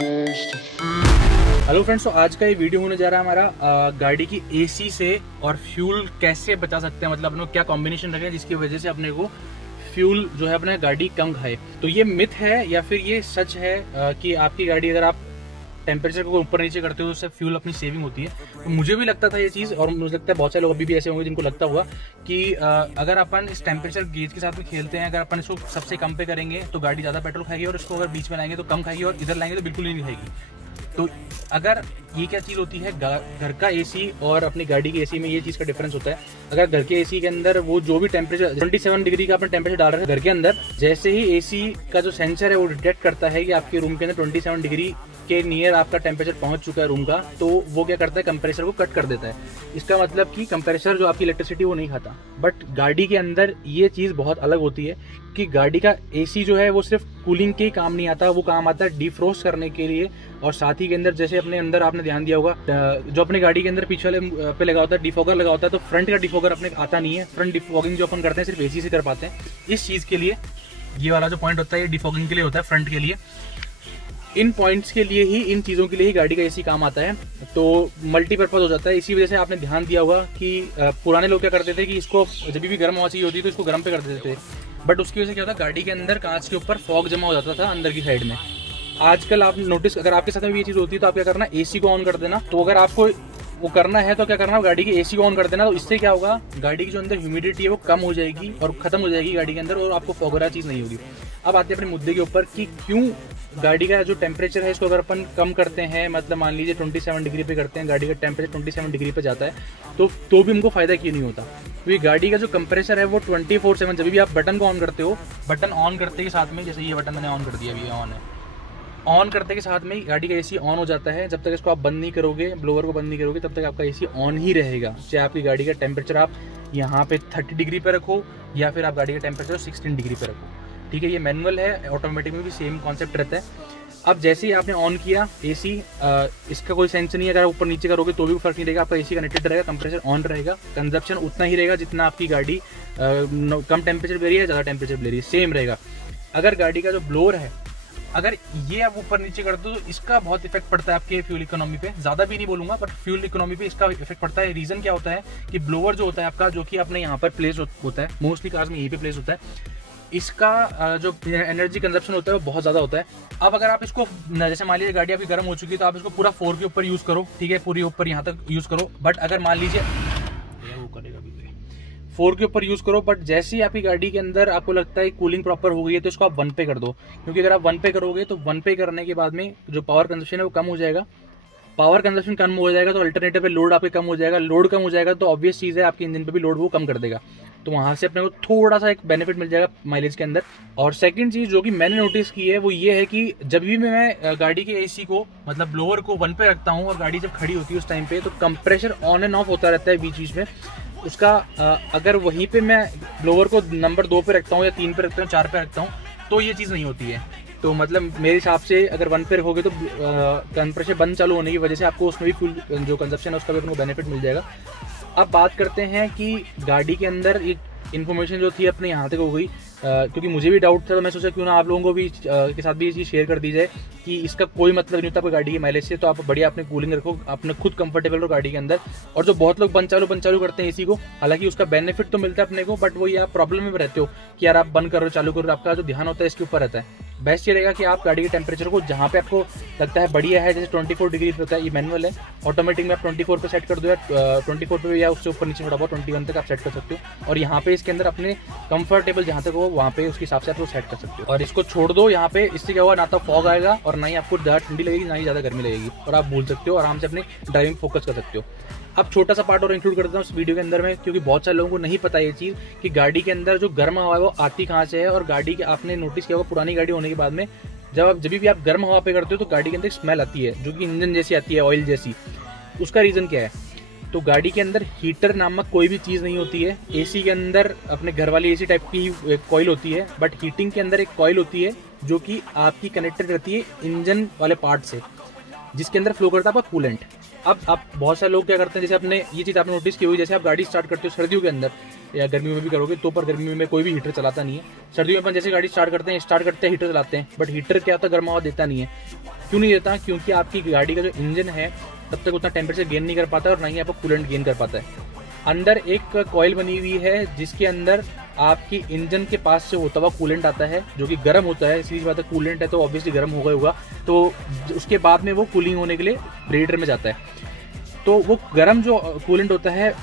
Hello friends, तो आज का ये वीडियो होने जा रहा है हमारा गाड़ी की एसी से और फ्यूल कैसे बचा सकते हैं, मतलब अपने क्या कॉम्बिनेशन रखें जिसकी वजह से अपने को फ्यूल जो है अपने गाड़ी कम खाए। तो ये मिथ है या फिर ये सच है कि आपकी गाड़ी अगर आप टेम्परेचर को ऊपर नीचे करते हो तो उससे फ्यूल अपनी सेविंग होती है। तो मुझे भी लगता था ये चीज़, और मुझे लगता है बहुत सारे लोग अभी भी ऐसे होंगे जिनको लगता हुआ कि अगर अपन इस टेम्परेचर गेज के साथ में खेलते हैं, अगर अपन इसको सबसे कम पे करेंगे तो गाड़ी ज़्यादा पेट्रोल खाएगी, और इसको अगर बीच में लाएंगे तो कम खाएगी, और इधर लाएंगे तो बिल्कुल ही नहीं खाएगी। तो अगर ये क्या चीज़ होती है, घर का एसी और अपनी गाड़ी की एसी में ये चीज़ का डिफरेंस होता है। अगर घर के एसी के अंदर वो जो भी टेम्परेचर 27 डिग्री का अपने टेम्परेचर डाल रहे हैं घर के अंदर, जैसे ही एसी का जो सेंसर है वो डिटेक्ट करता है कि आपके रूम के अंदर 27 डिग्री के नियर आपका टेम्परेचर पहुंच चुका है रूम का, तो वो क्या करता है, कंप्रेसर को कट कर देता है। इसका मतलब कि कंप्रेसर जो आपकी इलेक्ट्रिसिटी वो नहीं खाता। बट गाड़ी के अंदर ये चीज़ बहुत अलग होती है कि गाड़ी का एसी जो है वो सिर्फ कूलिंग के ही काम नहीं आता, वो काम आता है डिफ्रोस्ट करने के लिए। और साथ ही के अंदर जैसे अपने अंदर आपने ध्यान दिया होगा, जो अपनी गाड़ी के अंदर पीछे वाले पे लगा होता है डिफॉगर लगा होता है, तो फ्रंट का डिफॉगर अपने आता नहीं है। फ्रंट डिफॉगिंग जो अपन करते हैं सिर्फ एसी से कर पाते हैं। इस चीज़ के लिए ये वाला जो पॉइंट होता है ये डिफॉगिंग के लिए होता है, फ्रंट के लिए। इन पॉइंट्स के लिए ही, इन चीज़ों के लिए ही गाड़ी का एसी काम आता है, तो मल्टीपर्पज़ हो जाता है। इसी वजह से आपने ध्यान दिया होगा कि पुराने लोग क्या करते थे कि इसको जब भी गर्म हवा चाहिए होती तो इसको गर्म पे कर देते थे। बट उसकी वजह से क्या होता है, गाड़ी के अंदर कांच के ऊपर फॉग जमा हो जाता था अंदर की साइड में। आजकल आप नोटिस, अगर आपके साथ में भी ये चीज़ होती है तो आप क्या करना, एसी को ऑन कर देना। तो अगर आपको वो करना है तो क्या करना, गाड़ी की एसी को ऑन कर देना। तो इससे क्या होगा, गाड़ी की जो अंदर ह्यूमिडिटी है वो कम हो जाएगी और खत्म हो जाएगी गाड़ी के अंदर, और आपको फॉगरा चीज़ नहीं होगी। अब आते हैं अपने मुद्दे के ऊपर कि क्यों गाड़ी का जो टेम्परेचर है इसको अगर अपन कम करते हैं, मतलब मान लीजिए 27 डिग्री पे करते हैं, गाड़ी का टेम्परेचर 27 डिग्री पे जाता है, तो भी हमको फायदा क्यों नहीं होता। क्योंकि गाड़ी का जो कंप्रेसर है वो 24/7, जब भी आप बटन को ऑन करते हो, बटन ऑन करते के साथ में, जैसे ये बटन मैंने ऑन कर दिया, अभी ऑन है, ऑन करते के साथ में गाड़ी का एसी ऑन हो जाता है। जब तक इसको आप बंद नहीं करोगे, ब्लोअर को बंद नहीं करोगे, तब तक आपका एसी ऑन ही रहेगा। चाहे आपकी गाड़ी का टेम्परेचर आप यहाँ पे 30 डिग्री पे रखो या फिर आप गाड़ी का टेम्परेचर 16 डिग्री पे रखो, ठीक है। ये मैनुअल है, ऑटोमेटिक में भी सेम कॉन्सेप्ट रहता है। अब जैसे ही आपने ऑन किया एसी, इसका कोई सेंस नहीं है, अगर ऊपर नीचे करोगे तो भी फर्क नहीं रहेगा, आपका एसी कनेक्टेड रहेगा, कंप्रेसर ऑन रहेगा, कंजप्शन उतना ही रहेगा जितना आपकी गाड़ी कम टेम्परेचर ले रही है, ज़्यादा टेम्परेचर ले रही है, सेम रहेगा। अगर गाड़ी का जो ब्लोअर है, अगर ये आप ऊपर नीचे कर दो तो इसका बहुत इफेक्ट पड़ता है आपके फ्यूल इकोनॉमी पे। ज़्यादा भी नहीं बोलूँगा, बट फ्यूल इकोनॉमी पे इसका इफेक्ट पड़ता है। रीज़न क्या होता है कि ब्लोअर जो होता है आपका, जो कि अपने यहाँ पर प्लेस होता है, मोस्टली कार्स में यहीं पे प्लेस होता है, इसका जो एनर्जी कंजप्शन होता है वो बहुत ज़्यादा होता है। अब अगर आप इसको, जैसे मान लीजिए गाड़ी आपकी गर्म हो चुकी है तो आप इसको पूरा 4 के ऊपर यूज़ करो, ठीक है, पूरी ऊपर यहाँ तक यूज़ करो। बट अगर मान लीजिए वो करेगा 4 के ऊपर यूज़ करो, बट जैसे ही आपकी गाड़ी के अंदर आपको लगता है कूलिंग प्रॉपर हो गई है तो इसको आप 1 पे कर दो। क्योंकि अगर आप 1 पे करोगे तो 1 पे करने के बाद में जो पावर कंजप्शन है वो कम हो जाएगा। पावर कंजप्शन कम हो जाएगा तो अल्टरनेटिव पे लोड आपके कम हो जाएगा। लोड कम हो जाएगा तो ऑब्वियस चीज़ है आपके इंजन पे भी लोड वो कम कर देगा। तो वहाँ से अपने को थोड़ा सा एक बेनिफिट मिल जाएगा माइलेज के अंदर। और सेकंड चीज़ जो कि मैंने नोटिस की है वो ये है कि जब भी मैं गाड़ी के एसी को, मतलब ब्लोअर को 1 पे रखता हूँ और गाड़ी जब खड़ी होती है उस टाइम पे, तो कंप्रेशर ऑन एंड ऑफ होता रहता है बीच बीच में उसका। अगर वहीं पे मैं ब्लोअर को नंबर 2 पे रखता हूँ या 3 पे रखता हूँ, 4 पे रखता हूँ, तो ये चीज़ नहीं होती है। तो मतलब मेरे हिसाब से अगर 1 पे रखोगे तो कंप्रेशर बंद चालू होने की वजह से आपको उसमें भी फ्यूल जो कंजप्शन है उसका भी अपने को बेनिफिट मिल जाएगा। अब बात करते हैं कि गाड़ी के अंदर एक इन्फॉर्मेशन जो थी अपने यहाँ तक हो गई, क्योंकि मुझे भी डाउट था, तो मैं सोचा क्यों ना आप लोगों को भी के साथ भी ये चीज़ शेयर कर दी जाए कि इसका कोई मतलब नहीं होता आपकी गाड़ी की माइलेज से। तो आप बढ़िया अपने कूलिंग रखो, अपने खुद कंफर्टेबल रहो गाड़ी के अंदर। और जो बहुत लोग बंद चालू करते हैं एसी को, हालांकि उसका बेनिफिट तो मिलता है अपने को, बट वो ये आप प्रॉब्लम में रहते हो कि यार आप बंद करो चालू करो, आपका जो ध्यान होता है इसके ऊपर रहता है। बेस्ट ये रहेगा कि आप गाड़ी के टेम्परेचर को जहाँ पे आपको लगता है बढ़िया है, जैसे 24 डिग्री पे होता है, ये मैनुअल है, ऑटोमेटिक में आप 24 पे सेट कर दो, या 24 पे या उससे ऊपर नीचे थोड़ा बहुत 21 तक आप सेट कर सकते हो। और यहाँ पे इसके अंदर अपने कंफर्टेबल जहाँ तक हो वहाँ पे उसके हिसाब से आप सेट कर सकते हो। और इसको छोड़ दो यहाँ पे, इससे क्या होगा, ना तो फॉग आएगा और ना ही आपको ज़्यादा ठंडी लगेगी, ना ही ज़्यादा गर्मी लगेगी, और आप भूल सकते हो, आराम से अपने ड्राइविंग फोकस कर सकते हो। अब छोटा सा पार्ट और इंक्लूड कर देता हूँ इस वीडियो के अंदर में, क्योंकि बहुत सारे लोगों को नहीं पता ये चीज़ कि गाड़ी के अंदर जो गर्म हवा है वो आती कहाँ से है। और गाड़ी के, आपने नोटिस किया होगा पुरानी गाड़ी होने के बाद में जब भी आप गर्म हवा पे करते हो तो गाड़ी के अंदर स्मेल आती है जो कि इंजन जैसी आती है, ऑयल जैसी। उसका रीज़न क्या है, तो गाड़ी के अंदर हीटर नामक कोई भी चीज़ नहीं होती है। एसी के अंदर अपने घर वाली एसी टाइप की एक कॉइल होती है, बट हीटिंग के अंदर एक कॉइल होती है जो कि आपकी कनेक्टेड रहती है इंजन वाले पार्ट से, जिसके अंदर फ्लो करता है आपका कूलेंट। अब आप बहुत सारे लोग क्या करते हैं, जैसे अपने ये चीज़ आपने नोटिस की हुई, जैसे आप गाड़ी स्टार्ट करते हो सर्दियों के अंदर, या गर्मियों में भी करोगे तो, पर गर्मियों में कोई भी हीटर चलाता नहीं है। सर्दियों में अपन जैसे गाड़ी स्टार्ट करते हैं हीटर चलाते हैं, बट हीटर क्या होता है, गर्म हवा देता नहीं है। क्यों नहीं देता? क्योंकि आपकी गाड़ी का जो इंजन है तब तक उतना टेम्परेचर गेन नहीं कर पाता और ना ही आपको कूलेंट गेन कर पाता है। अंदर एक कॉइल बनी हुई है जिसके अंदर आपकी इंजन के पास से होता हुआ कूलेंट आता है, जो कि गर्म होता है। सीधी बात है, कूलेंट है तो ऑब्वियसली गर्म होगा, तो उसके बाद में वो कूलिंग होने के लिए रेडिएटर में जाता है। तो वो गर्म जो कूलेंट होता है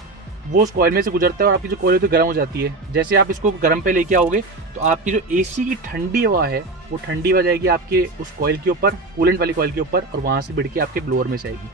वो उस कॉइल में से गुजरता है और आपकी जो कॉइल होती है गर्म हो जाती है। जैसे आप इसको गर्म पे लेके आओगे तो आपकी जो एसी की ठंडी हवा है वो ठंडी हो जाएगी आपके उस कॉइल के ऊपर, कूलेंट वाली कॉइल के ऊपर, और वहाँ से बढ़ के आपके ब्लोअर में से आएगी।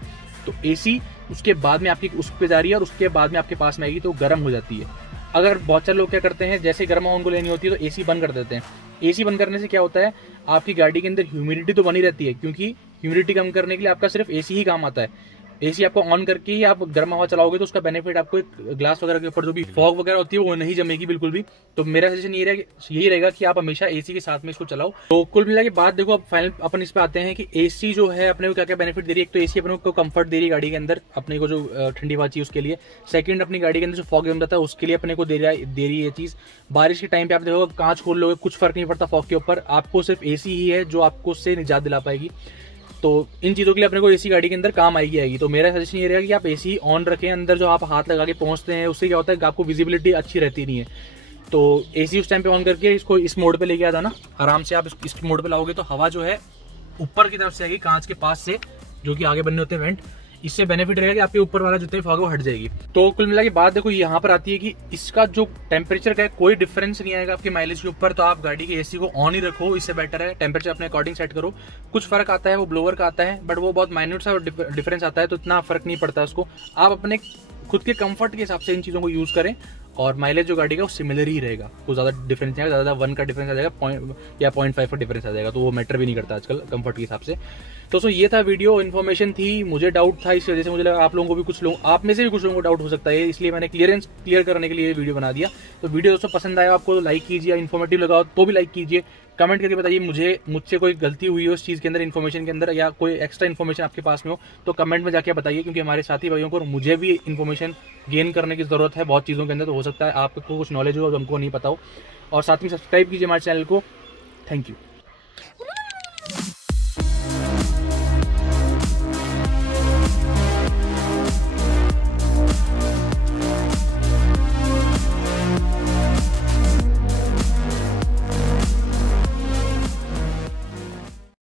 तो एसी उसके बाद में आपकी उस पे जा रही है और उसके बाद में आपके पास में आएगी, तो गर्म हो जाती है। अगर बहुत सारे लोग क्या करते हैं, जैसे गर्म हवा उनको लेनी होती है तो एसी बंद कर देते हैं। एसी बंद करने से क्या होता है, आपकी गाड़ी के अंदर ह्यूमिडिटी तो बनी रहती है, क्योंकि ह्यूमिडिटी कम करने के लिए आपका सिर्फ एसी ही काम आता है। एसी आपको ऑन करके ही आप गर्म हवा चलाओगे तो उसका बेनिफिट आपको एक ग्लास वगैरह के ऊपर जो भी फॉग वगैरह होती है वो नहीं जमेगी बिल्कुल भी। तो मेरा सजेशन यही रहेगा कि आप हमेशा एसी के साथ में इसको चलाओ। तो कुल मिला के बाद देखो, अब फाइनल अपन इस पे आते हैं कि एसी जो है अपने को क्या क्या बेनिफिट दे रही है। एक तो एसी अपने को कंफर्ट दे रही है गाड़ी के अंदर, अपने को जो ठंडी हवा चाहिए उसके लिए। सेकंड, अपनी गाड़ी के अंदर जो फॉग जम जाता है उसके लिए अपने को दे रही है ये चीज। बारिश के टाइम पे आप देखोगे कांच खोल लोगे, कुछ फर्क नहीं पड़ता फॉग के ऊपर, आपको सिर्फ एसी ही है जो आपको उससे निजात दिला पाएगी। तो इन चीज़ों के लिए अपने को एसी गाड़ी के अंदर काम आएगी। तो मेरा सजेशन ये रहेगा कि आप एसी ऑन रखें अंदर, जो आप हाथ लगा के पहुंचते हैं उससे क्या होता है कि आपको विजिबिलिटी अच्छी रहती नहीं है। तो एसी उस टाइम पे ऑन करके इसको इस मोड पे लेके आता ना, आराम से आप इस मोड पे लाओगे तो हवा जो है ऊपर की तरफ से आएगी, कांच के पास से, जो कि आगे बनने होते हैं वेंट। इससे बेनिफिट रहेगा कि आपके ऊपर वाला जितने फॉग है वो हट जाएगी। तो कुल मिला के बात देखो यहाँ पर आती है कि इसका जो टेम्परेचर का है कोई डिफरेंस नहीं आएगा आपके माइलेज के ऊपर। तो आप गाड़ी के एसी को ऑन ही रखो, इससे बेटर है। टेम्परेचर अपने अकॉर्डिंग सेट करो। कुछ फर्क आता है वो ब्लोअर का आता है, बट वो बहुत माइन्यूट सा डिफरेंस आता है, तो इतना फर्क नहीं पड़ता उसको। आप अपने खुद के कंफर्ट के हिसाब से इन चीज़ों को यूज़ करें और माइलेज जो गाड़ी का वो सिमिलर ही रहेगा, कोई ज़्यादा डिफरेंस नहीं आएगा। ज़्यादा 1 का डिफरेंस आ जाएगा, 0.5 का डिफरेंस आ जाएगा, तो वो मैटर भी नहीं करता आजकल कंफर्ट के हिसाब से। तो ये था वीडियो, इन्फॉर्मेशन थी, मुझे डाउट था, इस वजह से मुझे लगा आप लोगों को भी, कुछ लोग आप में से भी कुछ लोगों को डाउट हो सकता है, इसलिए मैंने क्लियर करने के लिए ये वीडियो बना दिया। तो वीडियो दोस्तों पसंद आया आपको तो लाइक कीजिए, इन्फॉर्मेटिव लगा तो भी लाइक कीजिए, कमेंट करके बताइए मुझसे कोई गलती हुई हो उस चीज़ के अंदर, इन्फॉर्मेशन के अंदर, या कोई एक्स्ट्रा इन्फॉर्मेशन आपके पास में हो तो कमेंट में जाके बताइए, क्योंकि हमारे साथी भाइयों को और मुझे भी इन्फॉर्मेशन गेन करने की जरूरत है बहुत चीज़ों के अंदर। तो हो सकता है आपको कुछ नॉलेज हो और हमको नहीं पता हो। और साथ में सब्सक्राइब कीजिए हमारे चैनल को। Thank you.